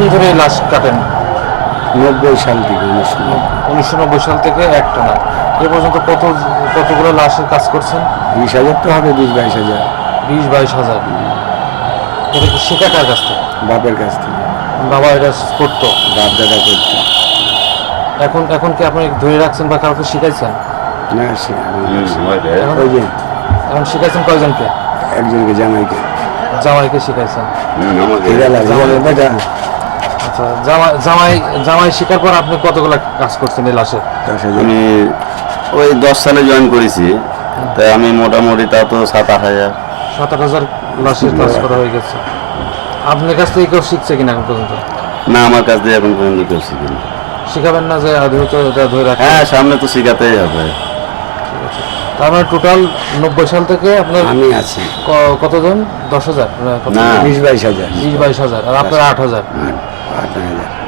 কতদিন ধরে লাশ কাটেন? নব্বই সাল থেকে উনিশশো উনিশশো নব্বই সাল থেকে একটা না। এ পর্যন্ত কত কতগুলো লাশের কাজ করছেন? বিশ হাজার তো হবে বিশ বাইশ হাজার। বিশ বাইশ হাজার। এটা কি শেখা কার কাছ থেকে? বাপের কাছ থেকে। বাবা এটা করতো? বাপ দাদা করতো। এখন এখন কি আপনি ধরে রাখছেন বা কাউকে শিখাইছেন? না এখন শিখাইছেন কয়জনকে? একজনকে জামাইকে। জামাইকে শিখাইছেন। আচ্ছা জামাই জামাই জামাই শিকার পর আপনি কতগুলো কাজ করছেন এই হাজার আমি ওই দশ সালে জয়েন করেছি। তাই আমি মোটামুটি তা তো সাত আট হাজার। সাত আট হাজার লাশের কাজ করা হয়ে গেছে। আপনার কাছ থেকে কেউ শিখছে কিনা এখন পর্যন্ত? না আমার কাছ দিয়ে এখন পর্যন্ত কেউ শিখিনি শিখাবেন না যে দ্রুত এটা ধরে রাখেন হ্যাঁ সামনে তো শিখাতেই হবে। তার মানে টোটাল নব্বই সাল থেকে আপনার আমি আছি। কতজন? দশ হাজার? কত? বিশ বাইশ হাজার। বিশ বাইশ হাজার। আর আপনার আট হাজার। আট আট নয় হাজার